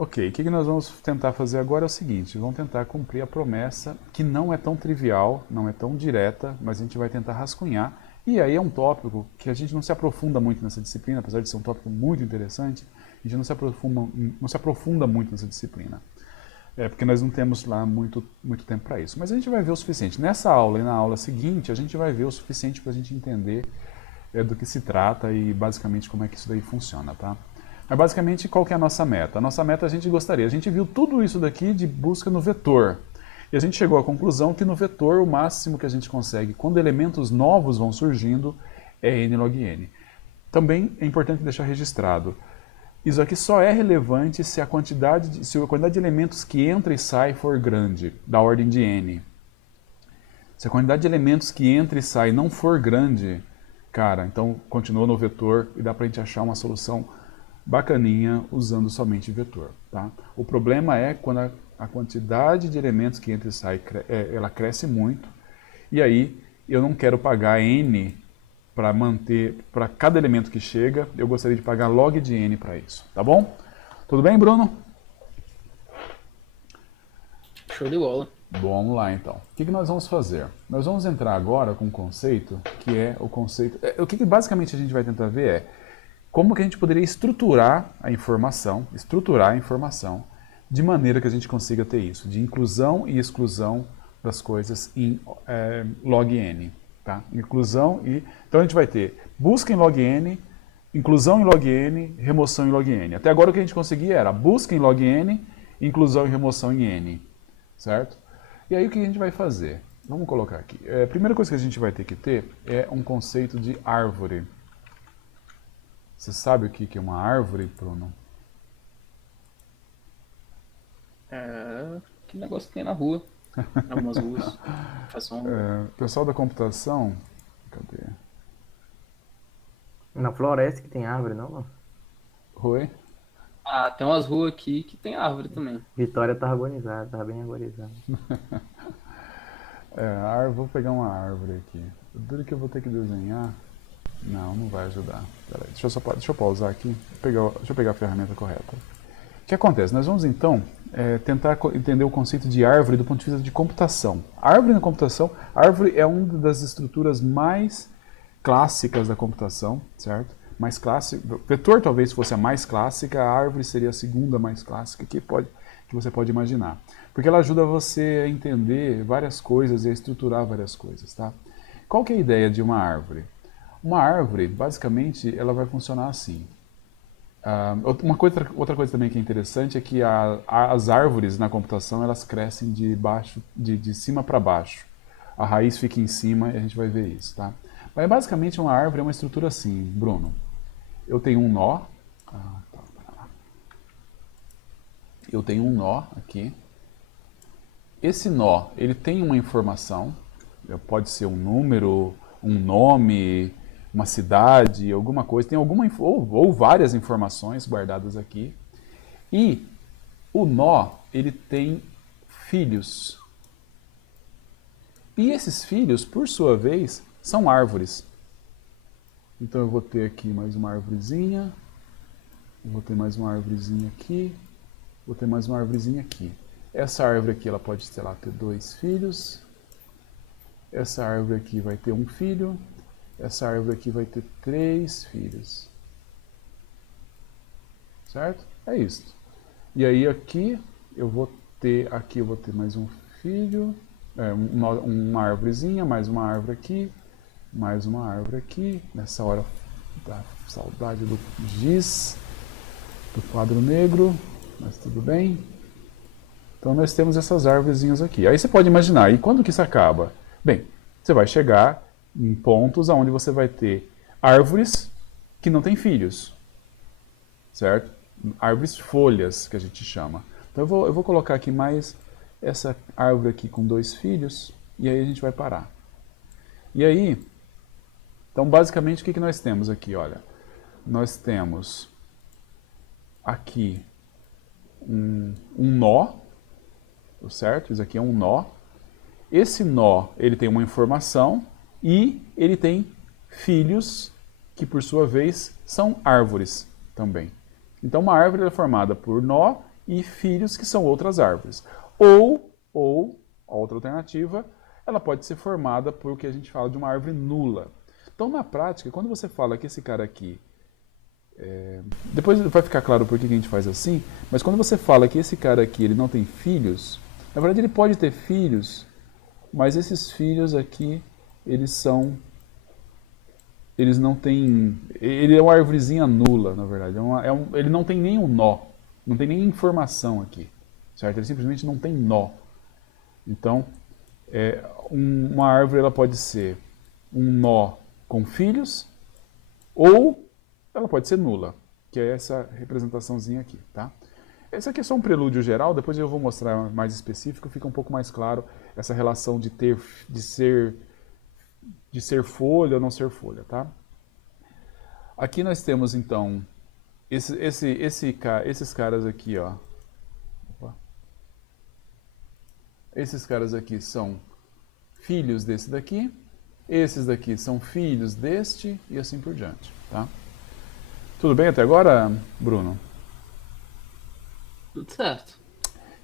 Ok, o que nós vamos tentar fazer agora é o seguinte, vamos tentar cumprir a promessa, que não é tão trivial, não é tão direta, mas a gente vai tentar rascunhar. E aí é um tópico que a gente não se aprofunda muito nessa disciplina, apesar de ser um tópico muito interessante, a gente não se aprofunda muito nessa disciplina. Porque nós não temos lá muito tempo para isso. Mas a gente vai ver o suficiente. Nessa aula e na aula seguinte, a gente vai ver o suficiente para a gente entender do que se trata e basicamente como é que isso daí funciona, tá? Mas basicamente qual que é a nossa meta? A nossa meta a gente viu tudo isso daqui de busca no vetor. E a gente chegou à conclusão que no vetor o máximo que a gente consegue, quando elementos novos vão surgindo, é n log n. Também é importante deixar registrado. Isso aqui só é relevante se a quantidade de elementos que entra e sai for grande, da ordem de n. Se a quantidade de elementos que entra e sai não for grande, cara, então continua no vetor e dá pra gente achar uma solução bacaninha usando somente vetor, tá? O problema é quando a quantidade de elementos que entra e sai, ela cresce muito, e aí eu não quero pagar n para manter, para cada elemento que chega, eu gostaria de pagar log de n para isso, tá bom? Tudo bem, Bruno? Show de bola. Bom, vamos lá então. O que nós vamos fazer? Nós vamos entrar agora com um conceito que é o conceito... O que basicamente a gente vai tentar ver é como que a gente poderia estruturar a informação de maneira que a gente consiga ter isso, de inclusão e exclusão das coisas em log n. Tá? Inclusão e... Então a gente vai ter busca em log n, inclusão em log n, remoção em log n. Até agora o que a gente conseguia era busca em log n, inclusão e remoção em n. Certo? E aí o que a gente vai fazer? Vamos colocar aqui. A primeira coisa que a gente vai ter que ter é um conceito de árvore. Você sabe o que é uma árvore, Bruno? Que negócio que tem na rua. Em algumas ruas. Faz sombra. Pessoal da computação... Cadê? Na floresta que tem árvore, não, mano? Oi? Ah, tem umas ruas aqui que tem árvore também. Vitória tá agonizada, tá bem agonizada. Vou pegar uma árvore aqui. O duro que eu vou ter que desenhar... Não vai ajudar. Peraí, deixa eu pausar aqui. Deixa eu pegar a ferramenta correta. O que acontece? Nós vamos então tentar entender o conceito de árvore do ponto de vista de computação. Árvore na computação, árvore é uma das estruturas mais clássicas da computação, certo? Mais clássica, vetor talvez fosse a mais clássica, a árvore seria a segunda mais clássica que você pode imaginar. Porque ela ajuda você a entender várias coisas e a estruturar várias coisas, tá? Qual que é a ideia de uma árvore? Uma árvore, basicamente, ela vai funcionar assim. Outra coisa também que é interessante é que as árvores na computação elas crescem de cima para baixo. A raiz fica em cima e a gente vai ver isso, tá? Mas basicamente uma árvore é uma estrutura assim, Bruno. Eu tenho um nó. Eu tenho um nó aqui. Esse nó, ele tem uma informação. Pode ser um número, um nome, uma cidade, alguma coisa, tem ou várias informações guardadas aqui. E o nó, ele tem filhos. E esses filhos, por sua vez, são árvores. Então eu vou ter aqui mais uma árvorezinha, vou ter mais uma árvorezinha aqui, vou ter mais uma árvorezinha aqui. Essa árvore aqui, ela pode, sei lá, ter 2 filhos. Essa árvore aqui vai ter um filho. Essa árvore aqui vai ter 3 filhos. Certo? É isso. E aí aqui eu vou ter mais um filho, uma árvorezinha, mais uma árvore aqui, mais uma árvore aqui. Nessa hora da saudade do giz, do quadro negro, mas tudo bem. Então nós temos essas árvorezinhas aqui. Aí você pode imaginar, e quando que isso acaba? Bem, você vai chegar em pontos onde você vai ter árvores que não têm filhos, certo? Árvores folhas, que a gente chama. Então eu vou colocar aqui mais essa árvore aqui com 2 filhos, e aí a gente vai parar. E aí, então basicamente o que nós temos aqui? Olha, nós temos aqui um nó, certo? Isso aqui é um nó. Esse nó, ele tem uma informação e ele tem filhos que, por sua vez, são árvores também. Então, uma árvore é formada por nó e filhos, que são outras árvores. Ou a outra alternativa, ela pode ser formada por o que a gente fala de uma árvore nula. Então, na prática, quando você fala que esse cara aqui... depois vai ficar claro por que a gente faz assim, mas quando você fala que esse cara aqui ele não tem filhos, na verdade ele pode ter filhos, mas esses filhos aqui, eles não têm... Ele é uma árvorezinha nula, na verdade. Ele não tem nenhum nó, não tem nem informação aqui, certo? Ele simplesmente não tem nó. Então, uma árvore ela pode ser um nó com filhos, ou ela pode ser nula, que é essa representaçãozinha aqui, tá? Esse aqui é só um prelúdio geral, depois eu vou mostrar mais específico, fica um pouco mais claro essa relação de ser folha ou não ser folha, tá? Aqui nós temos então esses caras aqui, ó. Opa. Esses caras aqui são filhos desse daqui, esses daqui são filhos deste e assim por diante, tá? Tudo bem até agora, Bruno? Tudo certo.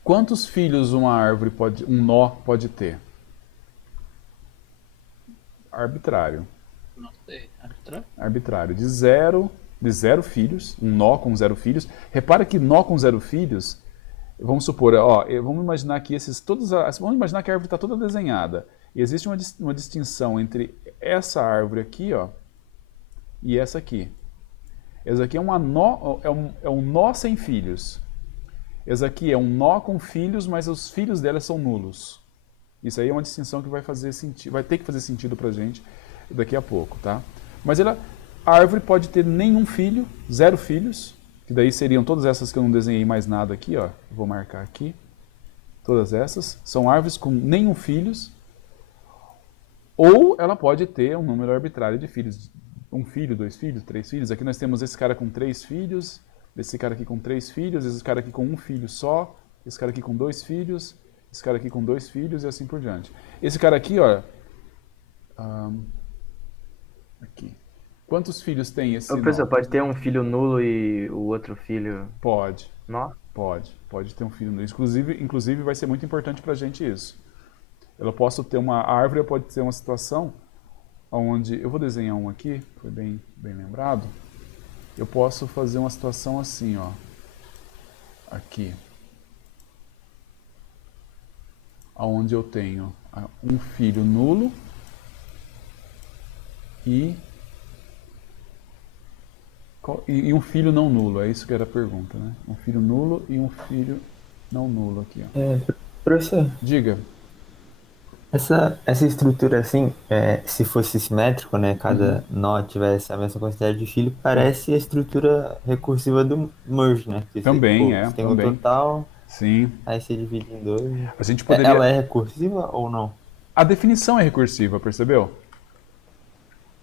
Quantos filhos um nó pode ter? Arbitrário. Não sei. Arbitrário? Arbitrário. De zero filhos, um nó com 0 filhos. Repara que nó com 0 filhos, vamos supor, vamos imaginar que vamos imaginar que a árvore está toda desenhada. E existe uma distinção entre essa árvore aqui, ó, e essa aqui. Essa aqui é um nó sem filhos. Essa aqui é um nó com filhos, mas os filhos dela são nulos. Isso aí é uma distinção que vai ter que fazer sentido pra gente daqui a pouco, tá? Mas a árvore pode ter nenhum filho, 0 filhos, que daí seriam todas essas que eu não desenhei mais nada aqui, ó. Vou marcar aqui. Todas essas são árvores com nenhum filhos. Ou ela pode ter um número arbitrário de filhos. 1 filho, 2 filhos, 3 filhos. Aqui nós temos esse cara com 3 filhos, esse cara aqui com 3 filhos, esse cara aqui com 1 filho só, esse cara aqui com 2 filhos, esse cara aqui com 2 filhos e assim por diante. Esse cara aqui, ó... aqui. Quantos filhos tem esse nó? Professor, pode ter um filho nulo e o outro filho... Pode. Nó? Pode ter um filho nulo. Inclusive vai ser muito importante pra gente isso. A árvore pode ter uma situação onde... Eu vou desenhar um aqui, foi bem lembrado. Eu posso fazer uma situação assim, ó. Aqui. Onde eu tenho um filho nulo e um filho não nulo. É isso que era a pergunta, né? Um filho nulo e um filho não nulo aqui, ó. Professor, Diga. essa estrutura assim, se fosse simétrico, né, cada nó tivesse a mesma quantidade de filho, parece a estrutura recursiva do merge, né? Que Também, você tem também. o total, Sim. aí você divide em 2. A gente poderia... Ela é recursiva ou não? A definição é recursiva, percebeu?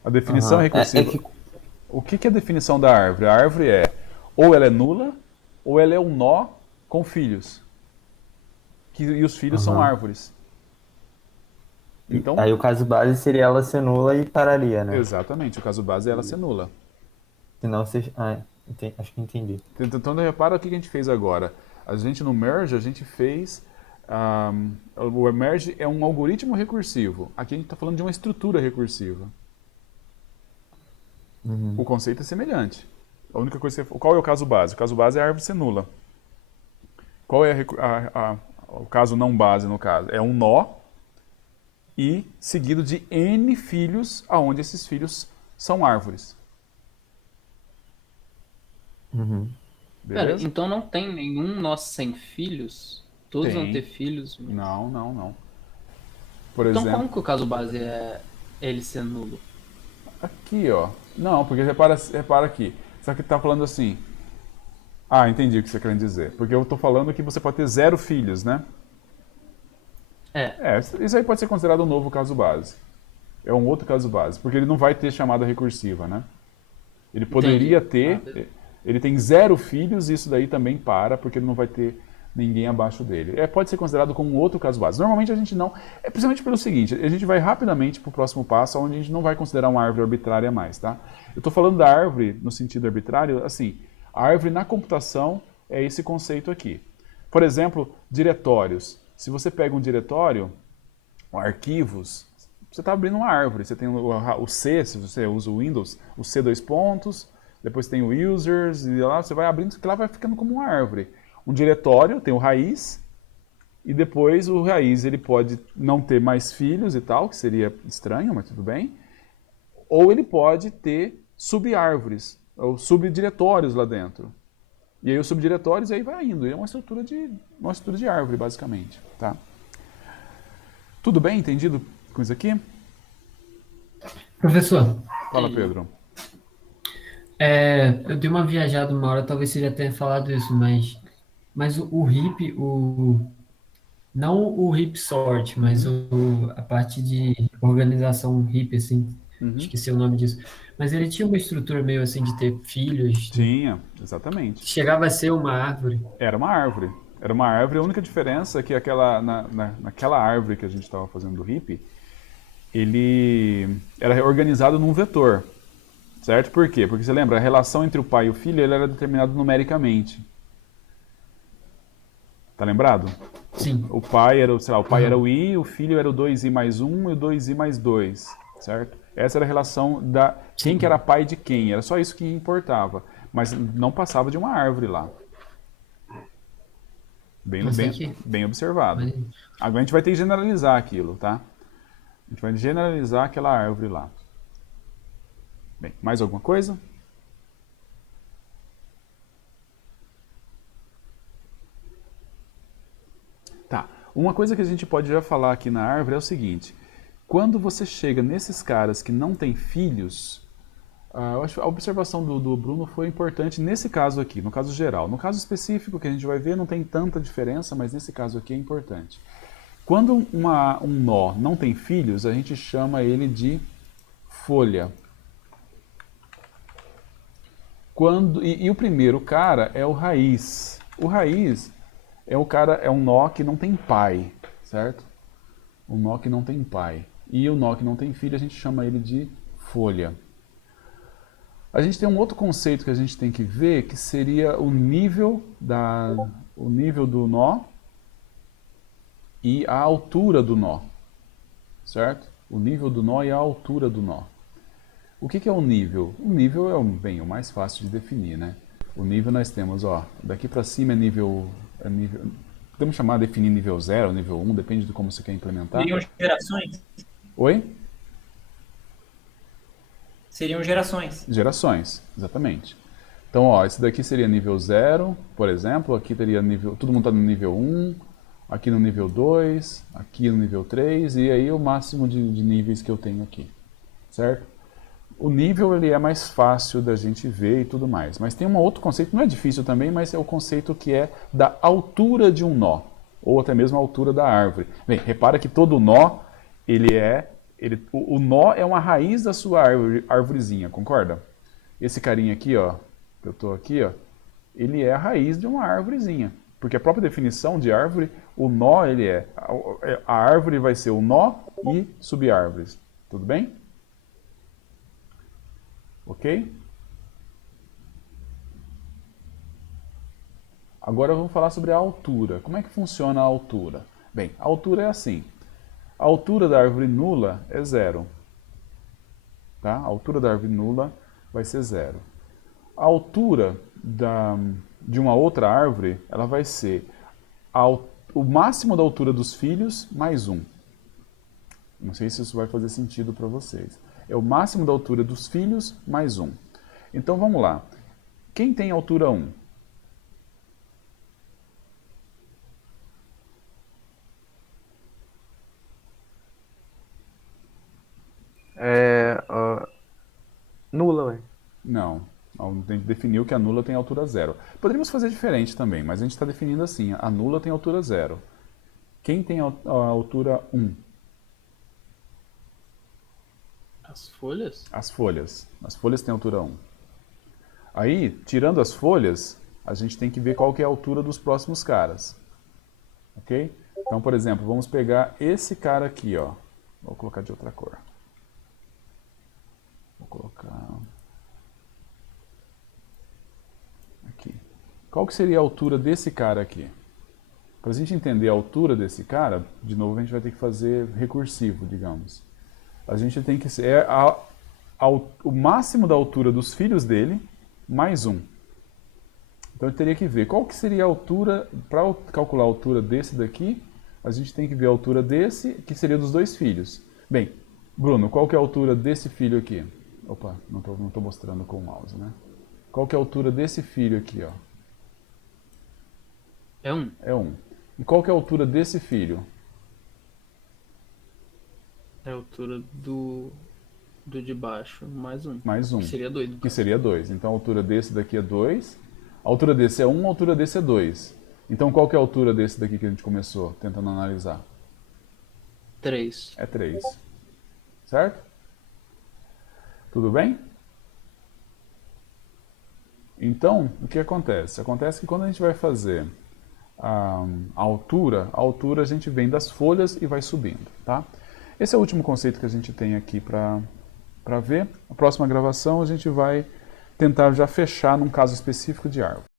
A definição é recursiva. O que é a definição da árvore? A árvore ou ela é nula, ou ela é um nó com filhos. E os filhos são árvores. Então, Aí o caso base seria ela ser nula e pararia, né? exatamente, o caso base é ela ser nula. Senão você... acho que entendi. Então, repara o que a gente fez agora. A gente no merge, a gente fez... o merge é um algoritmo recursivo. Aqui a gente está falando de uma estrutura recursiva. O conceito é semelhante. A única coisa qual é o caso base? O caso base é a árvore ser nula. Qual é o caso não base, no caso? É um nó e seguido de N filhos, aonde esses filhos são árvores. Pera, Beleza? então não tem nenhum nó sem filhos? Todos vão Tem. ter filhos? Não. Por Então exemplo, como que o caso base é ele ser nulo? aqui, ó. Não, porque repara aqui. Só que tá falando assim. Ah, entendi o que você quer dizer. Porque eu tô falando que você pode ter 0 filhos, né? Isso aí pode ser considerado um novo caso base. É um outro caso base, porque ele não vai ter chamada recursiva, né? Ele poderia ter, ele tem 0 filhos e isso daí também porque ele não vai ter ninguém abaixo dele. Pode ser considerado como um outro caso base. Normalmente a gente não, principalmente pelo seguinte, a gente vai rapidamente para o próximo passo, onde a gente não vai considerar uma árvore arbitrária mais, tá? Eu estou falando da árvore no sentido arbitrário, assim, a árvore na computação é esse conceito aqui. Por exemplo, diretórios. Se você pega um diretório, arquivos, você está abrindo uma árvore. Você tem o C, se você usa o Windows, o C dois pontos, depois tem o users, e lá você vai abrindo, que lá vai ficando como uma árvore. Um diretório tem o raiz, e depois o raiz ele pode não ter mais filhos e tal, que seria estranho, mas tudo bem. Ou ele pode ter subárvores, ou subdiretórios lá dentro. E aí os subdiretórios aí vai indo. É uma estrutura de árvore, basicamente. Tá? Tudo bem? Entendido com isso aqui? Professor, Fala, Pedro. eu dei uma viajada uma hora, talvez você já tenha falado isso, mas o HIP, não o HIP sort, mas a parte de organização HIP, assim, Uhum. esqueci o nome disso. Mas ele tinha uma estrutura meio assim de ter filhos, Tinha, exatamente. chegava a ser uma árvore. Era uma árvore. Era uma árvore. A única diferença é que naquela árvore que a gente estava fazendo do hippie, ele era organizado num vetor. Certo? Por quê? Porque você lembra, a relação entre o pai e o filho ele era determinada numericamente. Tá lembrado? Sim. O pai era, sei lá, o pai era o i, o filho era o 2i mais 1 e o 2i mais 2, certo? Essa era a relação da quem que era pai de quem, era só isso que importava, mas não passava de uma árvore lá. Bem observado. Agora a gente vai ter que generalizar aquilo, tá? A gente vai generalizar aquela árvore lá. Bem, mais alguma coisa? Tá. Uma coisa que a gente pode já falar aqui na árvore é o seguinte. Quando você chega nesses caras que não têm filhos, eu acho que a observação do Bruno foi importante nesse caso aqui, no caso geral. No caso específico que a gente vai ver não tem tanta diferença, mas nesse caso aqui é importante. Quando um nó não tem filhos, a gente chama ele de folha. E o primeiro cara é o raiz. O raiz é um nó que não tem pai, certo? Um nó que não tem pai. E o nó que não tem filho, a gente chama ele de folha. A gente tem um outro conceito que a gente tem que ver, que seria o nível do nó e a altura do nó, certo? O nível do nó e a altura do nó. O que é o nível? O nível é o mais fácil de definir, né? O nível nós temos, ó, daqui para cima é nível, podemos definir nível 0, nível 1, depende de como você quer implementar. Seriam gerações? Oi? Seriam gerações. Gerações, exatamente. Então, ó, esse daqui seria nível 0, por exemplo, aqui teria nível, todo mundo está no nível 1, aqui no nível 2, aqui no nível 3, e aí o máximo de níveis que eu tenho aqui, certo? O nível ele é mais fácil da gente ver e tudo mais, mas tem um outro conceito, não é difícil também, mas é o conceito que é da altura de um nó, ou até mesmo a altura da árvore. Bem, repara que todo nó, o nó é uma raiz da sua árvorezinha, concorda? Esse carinha aqui, ó, que eu tô aqui, ó, ele é a raiz de uma árvorezinha, porque a própria definição de árvore, o nó a árvore vai ser o nó e subárvores, tudo bem? Ok? Agora vamos falar sobre a altura. Como é que funciona a altura? Bem, a altura é assim. A altura da árvore nula é 0. Tá? A altura da árvore nula vai ser 0. A altura de uma outra árvore, ela vai ser o máximo da altura dos filhos mais 1. Não sei se isso vai fazer sentido para vocês. É o máximo da altura dos filhos mais 1. Então vamos lá. Quem tem altura 1? Nula, ué. Não. A gente definiu que a nula tem altura 0. Poderíamos fazer diferente também, mas a gente está definindo assim. A nula tem altura 0. Quem tem a altura 1? As folhas? As folhas. As folhas têm altura 1. Aí, tirando as folhas, a gente tem que ver qual que é a altura dos próximos caras. Ok? Então, por exemplo, vamos pegar esse cara aqui, ó. Vou colocar de outra cor. Vou colocar... aqui. Qual que seria a altura desse cara aqui? Para a gente entender a altura desse cara, de novo a gente vai ter que fazer recursivo, digamos. A gente tem que ser o máximo da altura dos filhos dele, mais 1. Então eu teria que ver qual que seria a altura, para calcular a altura desse daqui, a gente tem que ver a altura desse, que seria dos 2 filhos. Bem, Bruno, qual que é a altura desse filho aqui? Opa, não tô mostrando com o mouse, né? Qual que é a altura desse filho aqui, ó? É 1. É 1. E qual que é a altura desse filho? É a altura do de baixo, mais 1. Mais 1. Que seria 2. Que seria 2. Então a altura desse daqui é 2. A altura desse é 1, a altura desse é 2. Então qual que é a altura desse daqui que a gente começou tentando analisar? 3. É 3. Certo? Tudo bem? Então, o que acontece? Acontece que quando a gente vai fazer a altura a gente vem das folhas e vai subindo, tá? Esse é o último conceito que a gente tem aqui para ver. A próxima gravação a gente vai tentar já fechar num caso específico de árvore.